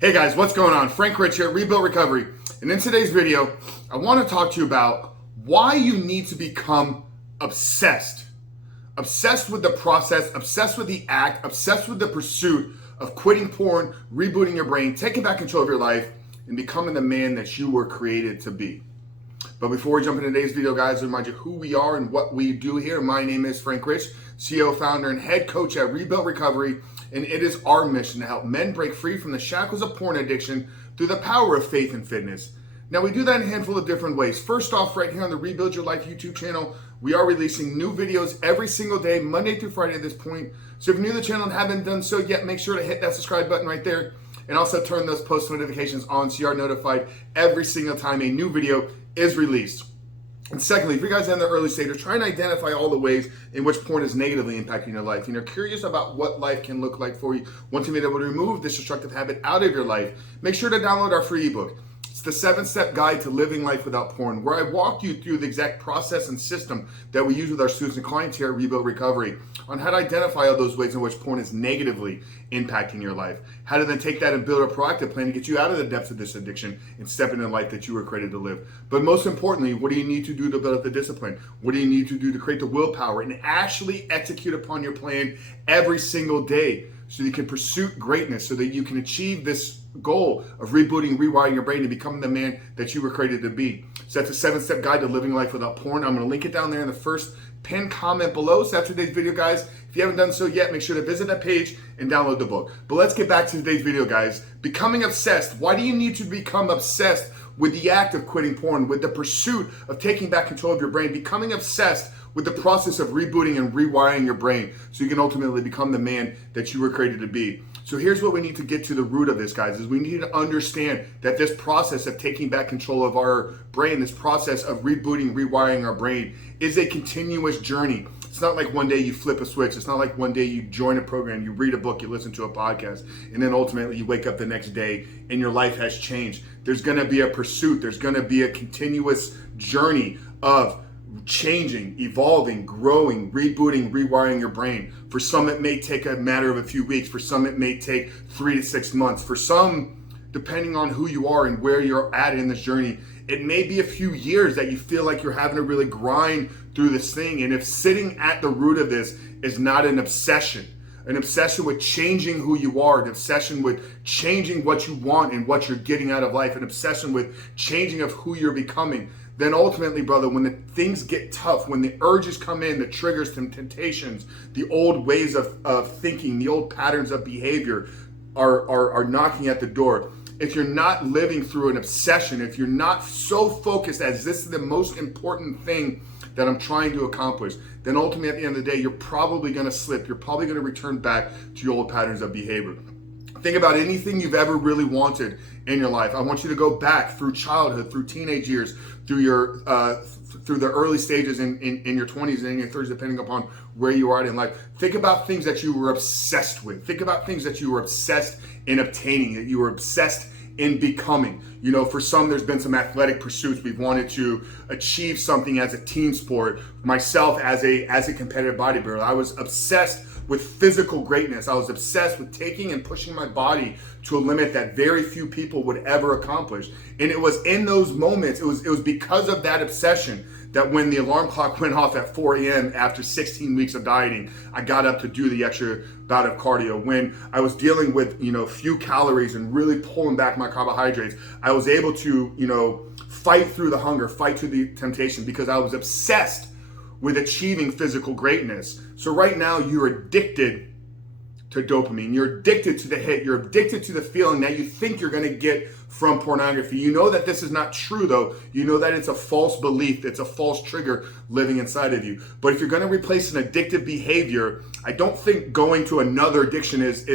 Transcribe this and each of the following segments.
Hey guys, what's going on? Frank Rich here, Rebuild Recovery. And in today's video, I want to talk to you about why you need to become obsessed. Obsessed with the process, obsessed with the act, obsessed with the pursuit of quitting porn, rebooting your brain, taking back control of your life, and becoming the man that you were created to be. But before we jump into today's video, guys, I remind you who we are and what we do here. My name is Frank Rich, CEO, founder, and head coach at Rebuild Recovery, and it is our mission to help men break free from the shackles of porn addiction through the power of faith and fitness. Now, we do that in a handful of different ways. First off, right here on the Rebuild Your Life YouTube channel, we are releasing new videos every single day, Monday through Friday at this point. So if you're new to the channel and haven't done so yet, make sure to hit that subscribe button right there, and also turn those post notifications on so you are notified every single time a new video is released. And secondly, if you guys are in the early stages, try and identify all the ways in which porn is negatively impacting your life. You're curious about what life can look like for you, want to be able to remove this destructive habit out of your life, make sure to download our free ebook. It's the 7-step guide to living life without porn, where I walk you through the exact process and system that we use with our students and clients here at Rebuild Recovery on how to identify all those ways in which porn is negatively impacting your life, how to then take that and build a proactive plan to get you out of the depths of this addiction and step into the life that you were created to live. But most importantly, what do you need to do to build up the discipline? What do you need to do to create the willpower and actually execute upon your plan every single day so you can pursue greatness, so that you can achieve this goal of rebooting, rewiring your brain, and becoming the man that you were created to be? So that's a 7-step guide to living life without porn. I'm going to link it down there in the first pinned comment below. So after today's video, guys, if you haven't done so yet, make sure to visit that page and download the book. But let's get back to today's video, guys. Becoming obsessed. Why do you need to become obsessed with the act of quitting porn, with the pursuit of taking back control of your brain, becoming obsessed with the process of rebooting and rewiring your brain so you can ultimately become the man that you were created to be? So here's what we need to get to the root of this, guys, is we need to understand that this process of taking back control of our brain, this process of rebooting, rewiring our brain, is a continuous journey. It's not like one day you flip a switch. It's not like one day you join a program, you read a book, you listen to a podcast, and then ultimately you wake up the next day and your life has changed. There's going to be a pursuit. There's going to be a continuous journey of changing, evolving, growing, rebooting, rewiring your brain. For some, it may take a matter of a few weeks. For some, it may take 3 to 6 months. For some, depending on who you are and where you're at in this journey, it may be a few years that you feel like you're having to really grind through this thing. And if sitting at the root of this is not an obsession with changing who you are, an obsession with changing what you want and what you're getting out of life, an obsession with changing of who you're becoming, then ultimately, brother, when the things get tough, when the urges come in, the triggers, the temptations, the old ways of thinking, the old patterns of behavior are knocking at the door. If you're not living through an obsession, if you're not so focused as this is the most important thing that I'm trying to accomplish, then ultimately at the end of the day, you're probably going to slip. You're probably going to return back to your old patterns of behavior. Think about anything you've ever really wanted in your life. I want you to go back through childhood, through teenage years, through your through the early stages in your 20s and in your 30s, depending upon where you are in life. Think about things that you were obsessed with. Think about things that you were obsessed in obtaining, that you were obsessed in becoming. For some, there's been some athletic pursuits. We've wanted to achieve something as a team sport. Myself, as a competitive bodybuilder, I was obsessed with physical greatness. I was obsessed with taking and pushing my body to a limit that very few people would ever accomplish. And it was in those moments, it was because of that obsession that when the alarm clock went off at 4 a.m. after 16 weeks of dieting, I got up to do the extra bout of cardio. When I was dealing with, few calories and really pulling back my carbohydrates, I was able to, fight through the hunger, fight through the temptation, because I was obsessed with achieving physical greatness. So right now you're addicted to dopamine. You're addicted to the hit. You're addicted to the feeling that you think you're going to get from pornography. You know that this is not true, though. You know that it's a false belief. It's a false trigger living inside of you. But if you're going to replace an addictive behavior, I don't think going to another addiction is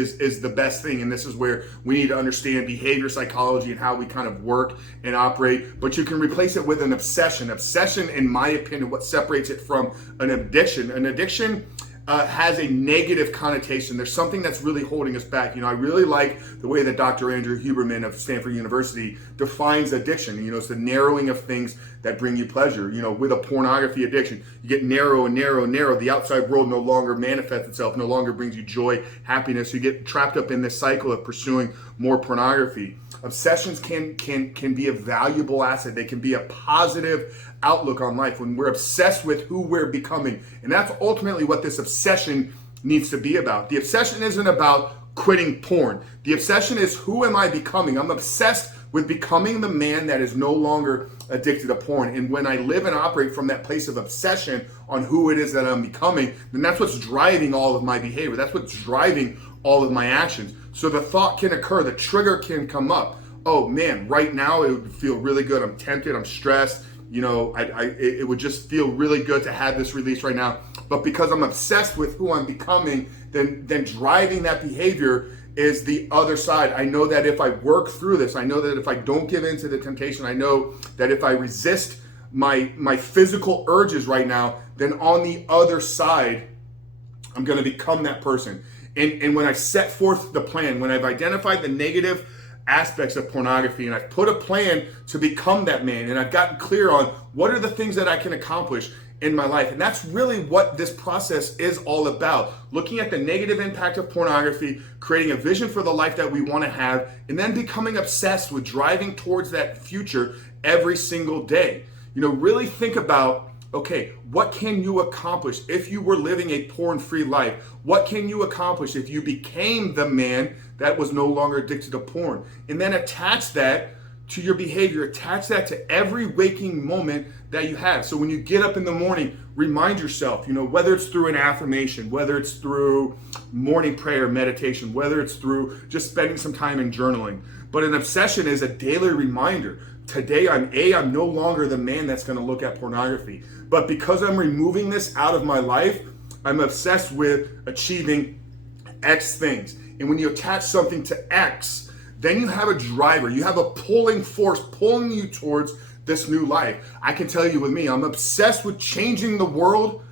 the best thing. And this is where we need to understand behavior psychology and how we kind of work and operate. But you can replace it with an obsession. Obsession, in my opinion, what separates it from an addiction. An addiction, has a negative connotation. There's something that's really holding us back. I really like the way that Dr. Andrew Huberman of Stanford University defines addiction. It's the narrowing of things that bring you pleasure. With a pornography addiction, you get narrow and narrow and narrow. The outside world no longer manifests itself, no longer brings you joy, happiness. You get trapped up in this cycle of pursuing more pornography. Obsessions can be a valuable asset. They can be a positive outlook on life when we're obsessed with who we're becoming. And that's ultimately what this obsession needs to be about. The obsession isn't about quitting porn. The obsession is, who am I becoming? I'm obsessed with becoming the man that is no longer addicted to porn. And when I live and operate from that place of obsession on who it is that I'm becoming, then that's what's driving all of my behavior. That's what's driving all of my actions. So the thought can occur, the trigger can come up. Oh man, right now it would feel really good. I'm tempted, I'm stressed. It would just feel really good to have this release right now. But because I'm obsessed with who I'm becoming, then driving that behavior is the other side. I know that if I work through this, I know that if I don't give in to the temptation, I know that if I resist my physical urges right now, then on the other side, I'm going to become that person. And when I set forth the plan, when I've identified the negative aspects of pornography and I've put a plan to become that man, and I've gotten clear on what are the things that I can accomplish in my life. And that's really what this process is all about. Looking at the negative impact of pornography, creating a vision for the life that we want to have, and then becoming obsessed with driving towards that future every single day. Really think about, okay, what can you accomplish if you were living a porn-free life? What can you accomplish if you became the man that was no longer addicted to porn? And then attach that to your behavior, attach that to every waking moment that you have. So when you get up in the morning, remind yourself, whether it's through an affirmation, whether it's through morning prayer, meditation, whether it's through just spending some time in journaling. But an obsession is a daily reminder. Today I'm no longer the man that's going to look at pornography. But because I'm removing this out of my life, I'm obsessed with achieving X things. And when you attach something to X, then you have a driver. You have a pulling force pulling you towards this new life. I can tell you with me, I'm obsessed with changing the world,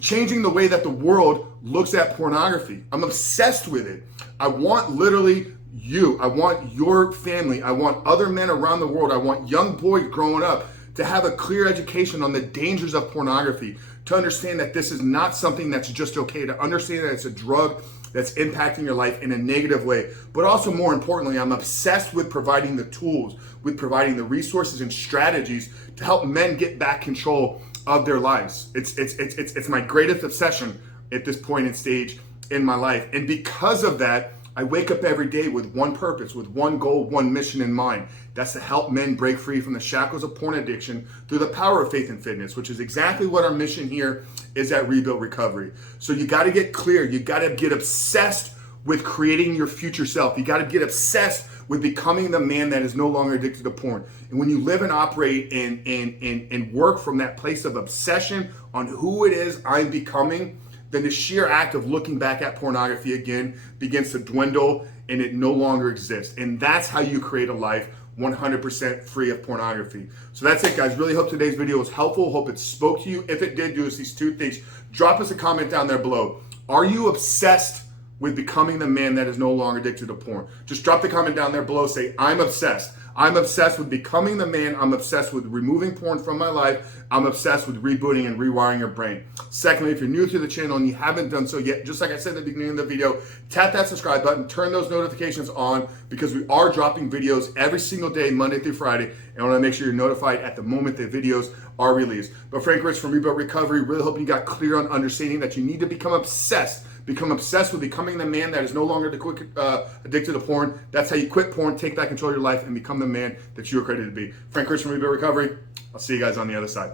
changing the way that the world looks at pornography. I'm obsessed with it. I want literally you. I want your family. I want other men around the world. I want young boys growing up to have a clear education on the dangers of pornography, to understand that this is not something that's just okay, to understand that it's a drug that's impacting your life in a negative way. But also, more importantly, I'm obsessed with providing the tools, with providing the resources and strategies to help men get back control of their lives. It's my greatest obsession at this point in stage in my life. And because of that, I wake up every day with one purpose, with one goal, one mission in mind. That's to help men break free from the shackles of porn addiction through the power of faith and fitness, which is exactly what our mission here is at Rebuilt Recovery. So you got to get clear. You got to get obsessed with creating your future self. You got to get obsessed with becoming the man that is no longer addicted to porn. And when you live and operate and work from that place of obsession on who it is I'm becoming, then the sheer act of looking back at pornography again begins to dwindle and it no longer exists. And that's how you create a life 100% free of pornography. So that's it, guys. Really hope today's video was helpful. Hope it spoke to you. If it did, do us these two things. Drop us a comment down there below. Are you obsessed with becoming the man that is no longer addicted to porn? Just drop the comment down there below. Say, I'm obsessed. I'm obsessed with becoming the man. I'm obsessed with removing porn from my life. I'm obsessed with rebooting and rewiring your brain. Secondly, if you're new to the channel and you haven't done so yet, just like I said at the beginning of the video, tap that subscribe button, turn those notifications on, because we are dropping videos every single day, Monday through Friday, and I want to make sure you're notified at the moment the videos are released. But Frank Rich from Rebuilt Recovery, really hoping you got clear on understanding that you need to become obsessed with becoming the man that is no longer addicted to porn. That's how you quit porn, take back control of your life, and become the man that you are created to be. Frank Rich from Rebuilt Recovery. I'll see you guys on the other side.